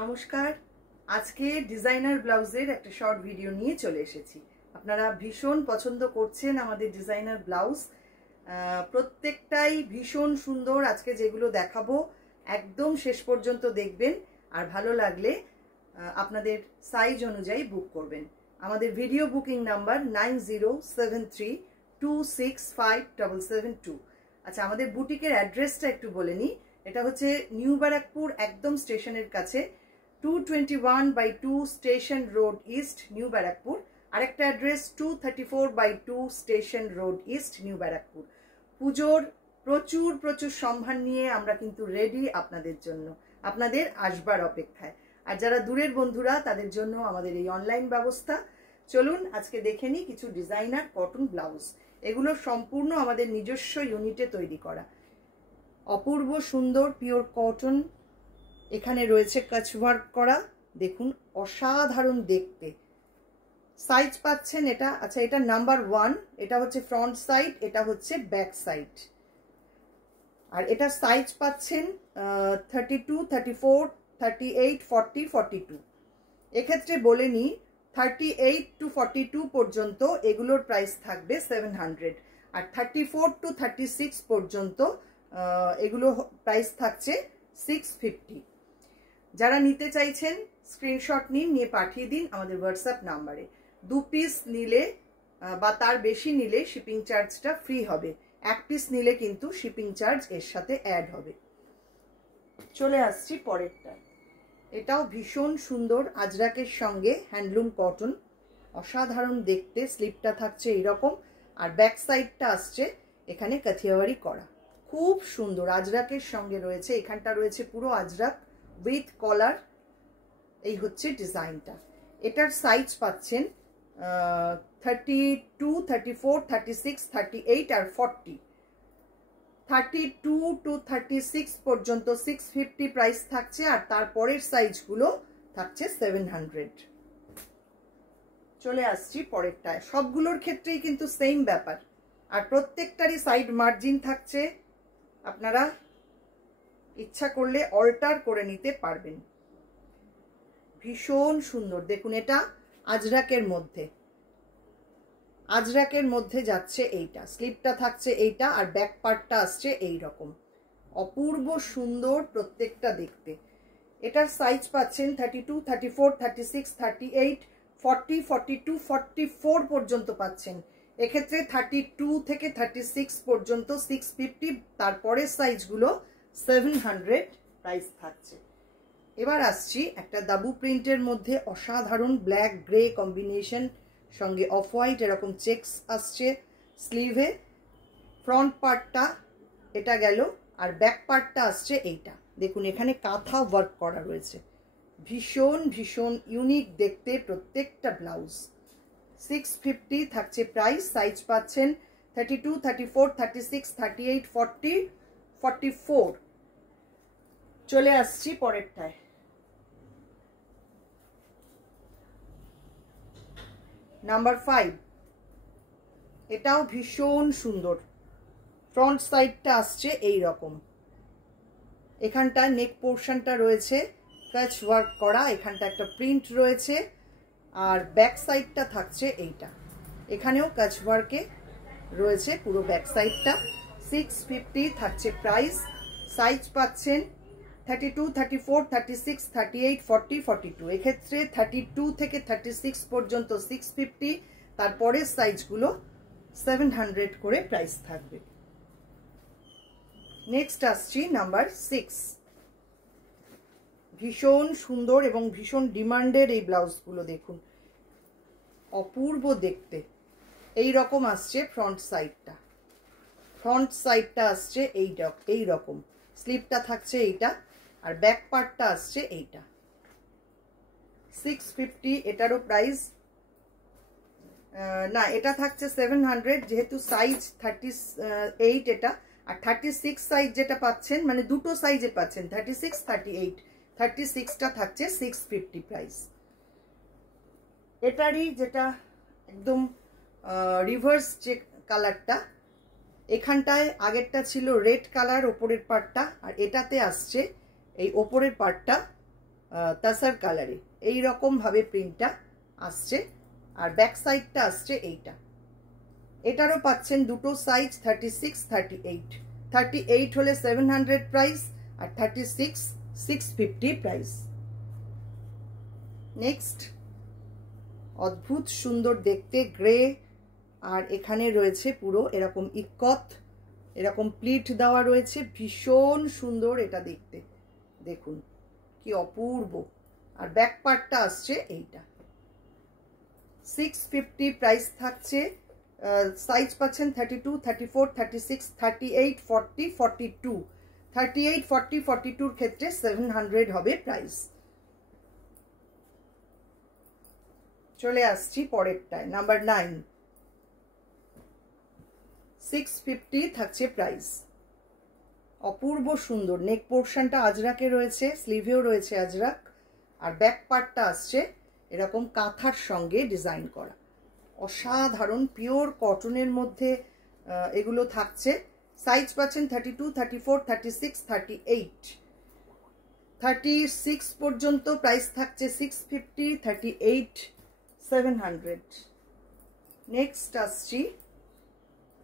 নমস্কার। আজকে ডিজাইনার ব্লাউজের একটা শর্ট ভিডিও নিয়ে চলে এসেছি। আপনারা ভীষণ পছন্দ করছেন আমাদের ডিজাইনার ব্লাউজ, প্রত্যেকটাই ভীষণ সুন্দর। আজকে যেগুলো দেখাবো একদম শেষ পর্যন্ত দেখবেন, আর ভালো লাগলে আপনাদের সাইজ অনুযায়ী বুক করবেন। আমাদের ভিডিও বুকিং নাম্বার 9073265772। আচ্ছা, আমাদের বুটিকের অ্যাড্রেসটা একটু বলে নিই। এটা হচ্ছে নিউ ব্যারাকপুর, একদম স্টেশনের কাছে, 221/2 station road east, new Barrackpore. আরেকটা address 234/2 station road east, new Barrackpore. পুজোর প্রচুর প্রচুর সম্ভার নিয়ে আমরা কিন্তু রেডি আপনাদের জন্য, আপনাদের আসবার অপেক্ষায়। আর যারা দূরের বন্ধুরা তাদের জন্য আমাদের এই অনলাইন ব্যবস্থা। চলুন আজকে দেখে নিই কিছু ডিজাইনার কটন ব্লাউজ। এগুলো সম্পূর্ণ আমাদের নিজস্ব ইউনিটে তৈরি করা, অপূর্ব সুন্দর পিওর কটন। এখানে রয়েছে কাচ ওয়ার্ক করা, দেখুন অসাধারণ দেখতে। সাইজ পাচ্ছেন এটা, আচ্ছা এটা নাম্বার 1, এটা হচ্ছে ফ্রন্ট সাইড, এটা হচ্ছে ব্যাক সাইড। আর এটা সাইজ পাচ্ছেন 32, 34, 38, 40, 42। এক্ষেত্রে বলে নিই 38 to 42 পর্যন্ত এগুলোর প্রাইস থাকবে 700, আর 34 to 36 পর্যন্ত এগুলো প্রাইস থাকছে 650। যারা নিতে চাইছেন স্ক্রিনশট নিন, নিয়ে পাঠিয়ে দিন আমাদের হোয়াটসঅ্যাপ নাম্বারে। 2 পিস নিলে বা তার বেশি নিলে শিপিং চার্জটা ফ্রি হবে, 1 পিস নিলে কিন্তু শিপিং চার্জ এর সাথে অ্যাড হবে। চলে আসছি পরেরটা। এটাও ভীষণ সুন্দর, আজরাকের সঙ্গে হ্যান্ডলুম কটন, অসাধারণ দেখতে। স্লিপটা থাকছে এইরকম, আর ব্যাক সাইডটা আসছে এখানে কাথিয়াওয়ারি করা, খুব সুন্দর। আজরাকের সঙ্গে রয়েছে, এখানটা রয়েছে পুরো আজরাক উইথ কলার। এই হচ্ছে ডিজাইনটা। এটার সাইজ পাচ্ছেন 32, 34, 36, 38 আর 40। 32 to 36 পর্যন্ত 650 প্রাইস থাকছে, আর তারপরের সাইজগুলো থাকছে 700। চলে আসছি পরেরটায়। সবগুলোর ক্ষেত্রেই কিন্তু সেম ব্যাপার, আর প্রত্যেকটারই সাইড মার্জিন থাকছে, আপনারা ইচ্ছা করলে অল্টার করে নিতে পারবেন। ভীষণ সুন্দর দেখুন, এটা আজরাকের মধ্যে, আজরাকের মধ্যে যাচ্ছে এইটা, স্লিপটা থাকছে এইটা, আর ব্যাক পার্টটা আসছে এই রকম, অপূর্ব সুন্দর প্রত্যেকটা দেখতে। এটার সাইজ পাচ্ছেন 32, 34, 36, 38, 40, 42, 44 পর্যন্ত পাচ্ছেন। এক্ষেত্রে 32 থেকে 36 পর্যন্ত 650, তারপরের সাইজগুলো 700 প্রাইস থাকছে। এবার আসছি একটা দাবু প্রিন্টের মধ্যে, অসাধারণ ব্ল্যাক গ্রে কম্বিনেশন, সঙ্গে অফ হোয়াইট এরকম চেকস আসছে স্লিভে। ফ্রন্ট পার্টটা এটা গেল, আর ব্যাক পার্টটা আসছে এইটা। দেখুন এখানে কাঁথা ওয়ার্ক করা রয়েছে, ভীষণ ভীষণ ইউনিক দেখতে প্রত্যেকটা ব্লাউজ। 650 থাকছে প্রাইস। সাইজ পাচ্ছেন 32, 34, 36, 38, 40, 44। চলে আসছি পরেরটায়। নাম্বার 5, এটাও ভীষণ সুন্দর। ফ্রন্ট সাইডটা আসছে এই রকম, এখানটা নেক পোর্শনটা রয়েছে কাচ ওয়ার্ক করা, এখানটা একটা প্রিন্ট রয়েছে, আর ব্যাক সাইডটা থাকছে এইটা, এখানেও কাচ ওয়ার্কে রয়েছে পুরো ব্যাক সাইডটা। 650 থাকছে প্রাইস। সাইজ পাচ্ছেন 32, 34, 36, 38, 40, 42। এক্ষেত্রে 32 থেকে 36 পর্যন্ত 650, তারপরের সাইজগুলো 700 করে প্রাইস থাকবে। নেক্সট আসছি নাম্বার 6। ভীষণ সুন্দর এবং ভীষণ ডিমান্ডেড এই ব্লাউজগুলো, দেখুন অপূর্ব দেখতে। এই রকম আসছে ফ্রন্ট সাইডটা, ফ্রন্ট সাইডটা আসছে এই রকম, স্লিপটা থাকছে এইটা, আর ব্যাক পার্টটা আসছে এইটা। 650 এটারও প্রাইস না, এটা থাকছে 700, যেহেতু সাইজ 38 এটা, আর 36 সাইজ যেটা পাচ্ছেন, মানে দুটো সাইজে পাচ্ছেন 36, 38। 36টা থাকছে 650 প্রাইস। এটারই যেটা একদম রিভার্স যে কালারটা, এখানটায় আগেরটা ছিল রেড কালার ওপরের পার্টটা, আর এটাতে আসছে এই ওপরের পার্টটা তাসার কালারে এই রকম ভাবে প্রিন্টটা আসছে। আর ব্যাক সাইডটা আসছে এইটা। এটারও পাচ্ছেন দুটো সাইজ 36, 38। 38 হলে 700 প্রাইস, আর 36 650 প্রাইস। নেক্সট অদ্ভুত সুন্দর দেখতে গ্রে, আর এখানে রয়েছে পুরো এরকম ইকত, এরকম প্লিট দেওয়া রয়েছে, ভীষণ সুন্দর এটা দেখতে, দেখুন কি অপূর্ব। আর ব্যাক পার্টটা আসছে এইটা। 650 প্রাইস থাকছে। সাইজ পাচ্ছেন 32, 34, 36, 38, 40, 42। 38, 40, 42 ক্ষেত্রে 700 হবে প্রাইস। চলে আসছি পরেরটায়, নাম্বার 9। 650 থাকছে প্রাইস। অপূর্ব সুন্দর, নেক পোর্শনটা আজরাকে রয়েছে, স্লিভেও রয়েছে আজরাক, আর ব্যাক পার্টটা আসছে এরকম কাঁথার সঙ্গে ডিজাইন করা। অসাধারণ পিওর কটনের মধ্যে এগুলো থাকছে। সাইজ পাচ্ছেন 32, 34, 36, 38। 36 পর্যন্ত প্রাইস থাকছে 650, 38 700। নেক্সট আসছি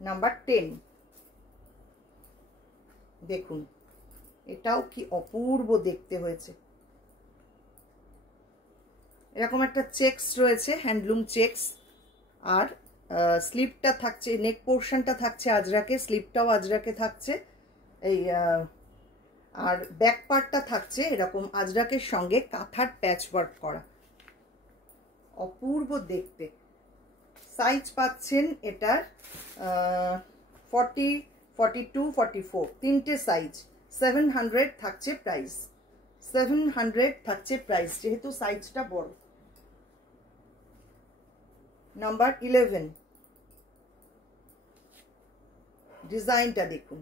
নাম্বার 10। দেখুন এটাও কি অপূর্ব দেখতে হয়েছে। এরকম একটা চেকস রয়েছে, হ্যান্ডলুম চেকস, আর স্লিপটা থাকছে, নেক পোর্শনটা থাকছে আজরাকে, স্লিপটাও আজরাকে থাকছে এই, আর ব্যাক পার্টটা থাকছে এরকম আজরাকের সঙ্গে কাঁথার প্যাচ ওয়ার্ক করা। অপূর্ব দেখতে। সাইজ পাচ্ছেন এটার 40, 42, 44, তিনটে সাইজ। 700 থাকছে প্রাইস। 700 থাকছে প্রাইস, যেহেতু সাইজটা বড়। নাম্বার 11। ডিজাইনটা দেখুন,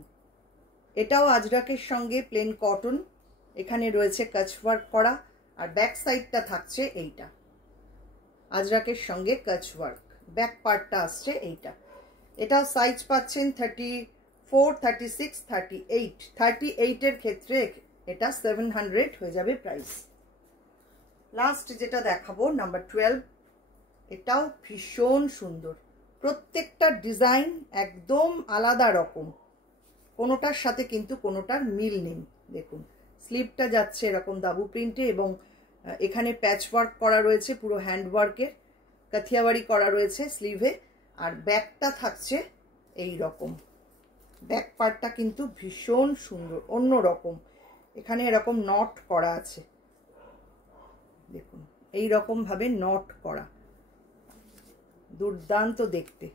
এটাও আজরাকের সঙ্গে প্লেন কটন, এখানে রয়েছে কাচ ওয়ার্ক করা, আর ব্যাক সাইডটা থাকছে এইটা আজরাকের সঙ্গে কাচ ওয়ার্ক। ব্যাক পার্টটা আসছে এইটা। এটাও সাইজ পাচ্ছেন 34, 36, 38। 38 এর ক্ষেত্রে এটা 700 হয়ে যাবে প্রাইস। লাস্ট যেটা দেখাবো নাম্বার 12। এটাও ভীষণ সুন্দর, প্রত্যেকটা ডিজাইন একদম আলাদা রকম, কোনোটার সাথে কিন্তু কোনোটার মিল নেই। দেখুন স্লিভটা যাচ্ছে এরকম দাবু প্রিন্টে, এবং এখানে প্যাচ ওয়ার্ক করা রয়েছে, পুরো হ্যান্ড ওয়ার্কের কাথিয়াবাড়ি করা রয়েছে স্লিভে, আর ব্যাকটা থাকছে এই রকম। ব্যাক পার্টটা কিন্তু ভীষণ সুন্দর, অন্য রকম। এখানে এরকম নট করা আছে, দেখুন এই রকম ভাবে নট করা, দুর্দান্ত দেখতে।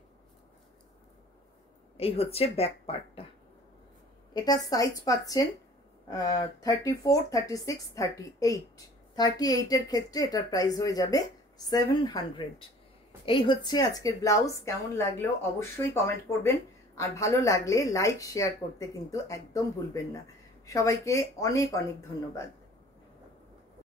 এই হচ্ছে ব্যাক পার্টটা। এটা সাইজ পাচ্ছেন 34, 36, 38। 38 এর ক্ষেত্রে এটার প্রাইস হয়ে যাবে 700। এই হচ্ছে আজকের ব্লাউজ। কেমন লাগলো অবশ্যই কমেন্ট করবেন, আর ভালো লাগলে লাইক শেয়ার করতে কিন্তু একদম ভুলবেন না। সবাইকে অনেক অনেক ধন্যবাদ।